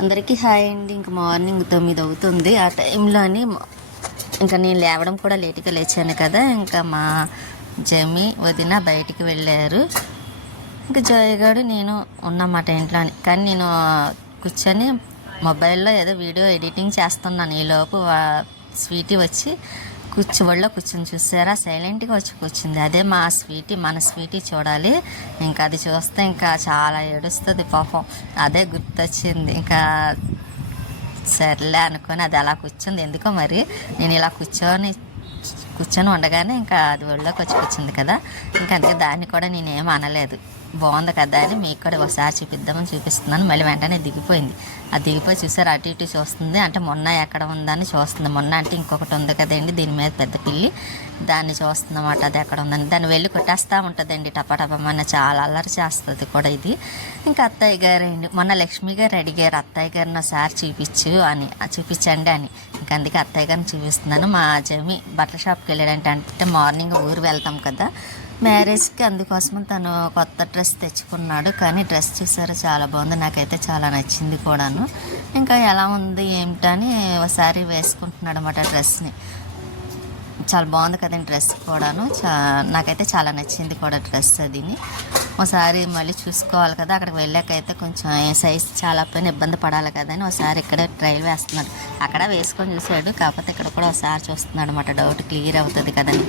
అందరికీ హాయ్ అండి. ఇంక మార్నింగ్ 9 అవుతుంది. ఆ టైంలోని ఇంకా నేను లేవడం కూడా లేట్గా లేచాను కదా. ఇంకా మా జమి వదిన బయటికి వెళ్ళారు. ఇంకా జయగాడు నేను ఉన్నమాట ఇంట్లోని. కానీ నేను కూర్చొని మొబైల్లో ఏదో వీడియో ఎడిటింగ్ చేస్తున్నాను. ఈలోపు స్వీటీ వచ్చి ఒళ్ళో కూర్చొని చూసారా, సైలెంట్గా వచ్చి కూర్చుంది. అదే మా స్వీటీ, మన స్వీటీ చూడాలి. ఇంకా అది చూస్తే ఇంకా చాలా ఏడుస్తుంది పాపం. అదే గుర్తొచ్చింది. ఇంకా సర్లే అనుకొని అది అలా కూర్చుంది. ఎందుకో మరి నేను ఇలా కూర్చొని ఉండగానే ఇంకా అది ఒళ్ళోకి వచ్చి కూర్చుంది కదా. ఇంకా అందుకే దాన్ని కూడా నేనేం అనలేదు. బాగుంది కదా అని మీకు కూడా ఒకసారి చూపిద్దామని చూపిస్తున్నాను. మళ్ళీ వెంటనే దిగిపోయింది. అది దిగిపోయి చూసారు, అటు ఇటు చూస్తుంది. అంటే మొన్న ఎక్కడ ఉందని చూస్తుంది. మొన్న అంటే ఇంకొకటి ఉంది కదండి దీని మీద పెద్ద పిల్లి, దాన్ని చూస్తుందన్నమాట. అది ఎక్కడ ఉందని దాన్ని వెళ్ళి కొట్టేస్తూ ఉంటుందండి. టపటపమన్న చాలా అల్లరి చేస్తుంది కూడా ఇది. ఇంకా అత్తయ్య గారు అండి, మొన్న లక్ష్మి గారు అడిగారు అత్తయ్య గారిని ఒకసారి చూపించండి అని. ఇంకా అందుకే అత్తయ్య గారిని చూపిస్తున్నాను. మా జమి బట్టల షాప్కి వెళ్ళాడంటే, అంటే మార్నింగ్ ఊరు వెళ్తాం కదా మ్యారేజ్కి, అందుకోసం తను కొత్త డ్రెస్ తెచ్చుకున్నాడు. కానీ డ్రెస్ చూసారు చాలా బాగుంది, నాకైతే చాలా నచ్చింది కూడాను. ఇంకా ఎలా ఉంది ఏమిటని ఒకసారి వేసుకుంటున్నాడు అన్నమాట డ్రెస్ని. చాలా బాగుంది కదండి డ్రెస్ కూడాను. నాకైతే చాలా నచ్చింది కూడా డ్రెస్. అదిని ఒకసారి మళ్ళీ చూసుకోవాలి కదా. అక్కడికి వెళ్ళాకైతే కొంచెం సైజ్ చాలా పైన ఇబ్బంది పడాలి కదా అని ఒకసారి ఇక్కడే ట్రైల్ వేస్తున్నాడు. అక్కడ వేసుకొని చూసాడు, కాకపోతే ఇక్కడ కూడా ఒకసారి చూస్తున్నాడు అనమాట. డౌట్ క్లియర్ అవుతుంది కదని.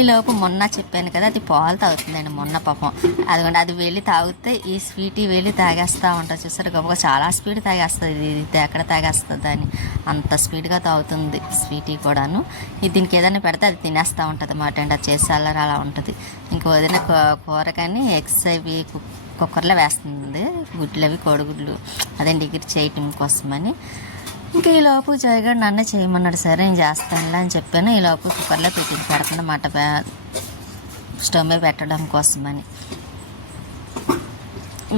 ఈలోపు మొన్న చెప్పాను కదా, అది పాలు తాగుతుందండి మొన్న పాపం. అదిగోండి అది వెళ్ళి తాగితే ఈ స్వీటీ వెళ్ళి తాగేస్తూ ఉంటుంది. చూసారు గొప్పగా చాలా స్పీడ్ తాగేస్తుంది. ఇది ఎక్కడ తాగేస్తుంది అని అంత స్పీడ్గా తాగుతుంది స్వీటీ కూడాను. దీనికి ఏదైనా పెడితే అది తినేస్తూ ఉంటుంది అన్నమాట అండి. అది చేసి అల్లరి అలా ఉంటుంది. ఇంక వదిన కూర కానీ ఎగ్స్ అవి కుక్కర్లో వేస్తుంది, గుడ్లు అవి కోడిగుడ్లు అదే డిగ్రీ చేయటం కోసమని. ఇంకా ఈలోపు జయగాడు నన్ను చేయమన్నాడు. సరే నేను చేస్తానులే అని చెప్పాను. ఈలోపు కుక్కర్లో పెడుతున్నమాట స్టవ్ మీద పెట్టడం కోసమని.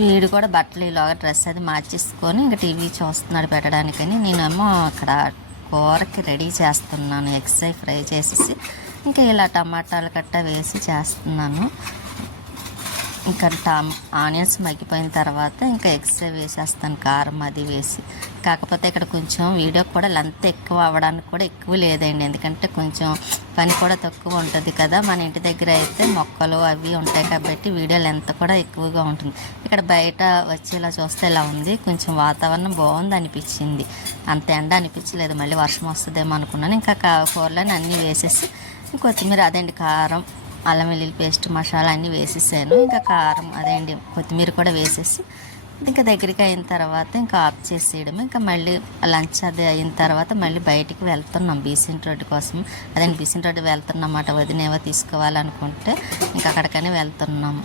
వీడు కూడా బట్టలు ఈలోగా డ్రెస్ అది మార్చేసుకొని ఇంకా టీవీ చూస్తున్నాడు పెట్టడానికని. నేనేమో అక్కడ కూరకి రెడీ చేస్తున్నాను. ఎగ్స్ ఫ్రై చేసేసి ఇంకా ఇలా టమాటాలు కట్ట వేసి చేస్తున్నాను. ఇంకా ఆనియన్స్ మగ్గిపోయిన తర్వాత ఇంకా ఎగ్స్ వేసేస్తాను, కారం అది వేసి. కాకపోతే ఇక్కడ కొంచెం వీడియో కూడా లెంత్ ఎక్కువ అవ్వడానికి కూడా ఎక్కువ లేదండి. ఎందుకంటే కొంచెం పని కూడా తక్కువ ఉంటుంది కదా. మన ఇంటి దగ్గర అయితే మొక్కలు అవి ఉంటాయి కాబట్టి వీడియో లెంత్ కూడా ఎక్కువగా ఉంటుంది. ఇక్కడ బయట వచ్చేలా చూస్తే ఇలా ఉంది. కొంచెం వాతావరణం బాగుంది అనిపించింది, అంత ఎండ అనిపించలేదు. మళ్ళీ వర్షం వస్తుందేమో అనుకున్నాను. ఇంకా కూరలని అన్నీ వేసేసి కొత్తిమీర అదేండి కారం అల్లం వెల్లుల్లి పేస్ట్ మసాలా అన్నీ వేసేసాను. ఇంకా కారం అదేండి కొత్తిమీర కూడా వేసేసి ఇంకా దగ్గరికి అయిన తర్వాత ఇంకా ఆఫ్ చేసేయడం. ఇంకా మళ్ళీ లంచ్ అది అయిన తర్వాత మళ్ళీ బయటికి వెళ్తున్నాం బీసెంట్ రోడ్డు కోసం. అదేంటి బీసెంట్ రోడ్డు వెళ్తున్నమాట. వదినేవో తీసుకోవాలనుకుంటే ఇంకా అక్కడికనే వెళ్తున్నాం.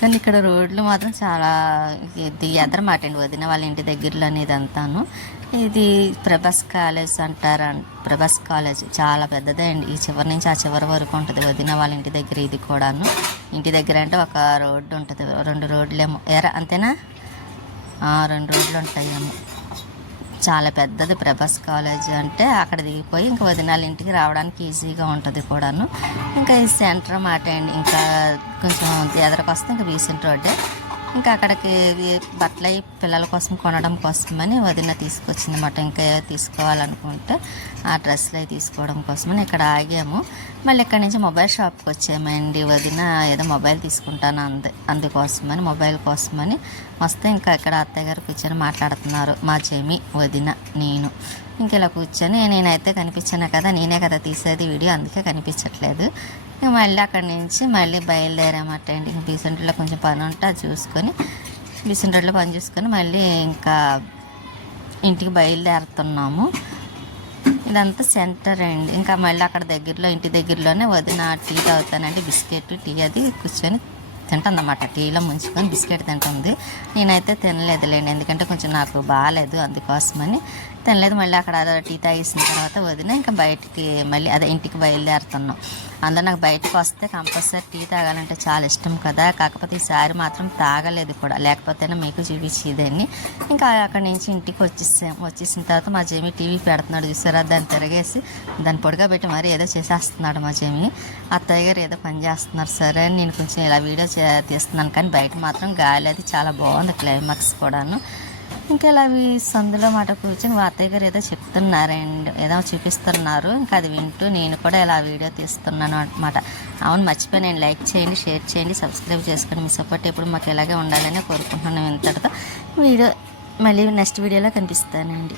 కానీ ఇక్కడ రోడ్లు మాత్రం చాలా ఎదరమాట అండి వదిన వాళ్ళ ఇంటి దగ్గరలో అనేది అంతాను. ఇది ప్రభాస్ కాలేజ్ అంటారు. ప్రభాస్ కాలేజ్ చాలా పెద్దదే అండి. ఈ చివరి నుంచి ఆ చివరి వరకు ఉంటుంది వదిన వాళ్ళ ఇంటి దగ్గర. ఇది కూడాను ఇంటి దగ్గర అంటే ఒక రోడ్డు ఉంటుంది, 2 రోడ్లేమో అంతేనా, 2 రోడ్లు ఉంటాయేమో. చాలా పెద్దది ప్రభాస్ కాలేజ్. అంటే అక్కడ దిగిపోయి ఇంకా వదినాల ఇంటికి రావడానికి ఈజీగా ఉంటుంది కూడాను. ఇంకా ఈ సెంటర్ మాట అండి. ఇంకా కొంచెం ఎదరికి వస్తే ఇంకా బీసెంట్ రోడ్డే. ఇంకా అక్కడికి బట్టలు పిల్లల కోసం కొనడం కోసమని వదిన తీసుకొచ్చింది అన్నమాట. ఇంకా తీసుకోవాలనుకుంటే ఆ డ్రెస్లు అవి తీసుకోవడం కోసమని ఇక్కడ ఆగాము. మళ్ళీ ఇక్కడి నుంచి మొబైల్ షాప్కి వచ్చామండి. వదిన ఏదో మొబైల్ తీసుకుంటాను అందుకోసమని మొబైల్ కోసమని వస్తే ఇంకా ఇక్కడ అత్తయ్య గారు కూర్చొని మాట్లాడుతున్నారు. మా జమి వదిన నేను ఇంక ఇలా కూర్చొని నేనైతే కనిపించాను కదా, నేనే కదా తీసేది వీడియో, అందుకే కనిపించట్లేదు. ఇంక మళ్ళీ అక్కడి నుంచి మళ్ళీ బయలుదేరామట అండి. ఇంక బీసెంట్ రోడ్లో కొంచెం పని ఉంటే అది చూసుకొని బీసెంట్ రోడ్లో పని చూసుకొని మళ్ళీ ఇంకా ఇంటికి బయలుదేరుతున్నాము. ఇదంతా సెంటర్ అండి. ఇంకా మళ్ళీ అక్కడ దగ్గరలో ఇంటి దగ్గరలోనే వదిన టీ తాగుతానండి, బిస్కెట్ టీ అది కూర్చొని తింటుందన్నమాట. టీలో ముంచుకొని బిస్కెట్ తింటుంది. నేనైతే తినలేదులేండి, ఎందుకంటే కొంచెం నాకు బాగాలేదు అందుకోసమని తినలేదు. మళ్ళీ అక్కడ టీ తాగేసిన తర్వాత వదిన ఇంకా బయటికి మళ్ళీ అదే ఇంటికి బయలుదేరుతున్నాం. అందులో నాకు బయటకు వస్తే కంపల్సరీ టీ తాగాలంటే చాలా ఇష్టం కదా. కాకపోతే ఈసారి మాత్రం తాగలేదు కూడా, లేకపోతేనే మీకు చూపించేదాన్ని. ఇంకా అక్కడి నుంచి ఇంటికి వచ్చేసిన తర్వాత మా జేమి టీవీ పెడుతున్నాడు చూసారా, దాన్ని తిరగేసి దాన్ని పొడిగా పెట్టి మరి ఏదో చేసేస్తున్నాడు మా జేమి. అత్తయ్య గారు ఏదో పని చేస్తున్నారు. సరే అని నేను కొంచెం ఇలా వీడియో తీస్తున్నాను. కానీ బయట మాత్రం గాలి అది చాలా బాగుంది, క్లైమాక్స్ కూడాను. ఇంకా ఇలా సందులో మాట కూర్చొని మా అత్తయ్య గారు ఏదో చెప్తున్నారండి, ఏదో చూపిస్తున్నారు. ఇంకా అది వింటూ నేను కూడా ఇలా వీడియో తీస్తున్నాను అనమాట. అవును, మర్చిపోయి నేను లైక్ చేయండి, షేర్ చేయండి, సబ్స్క్రైబ్ చేసుకొని మీ సపోర్ట్ ఎప్పుడు మాకు ఇలాగే ఉండాలని కోరుకుంటున్నాను. ఇంతటితో వీడియో మళ్ళీ నెక్స్ట్ వీడియోలో కనిపిస్తానండి.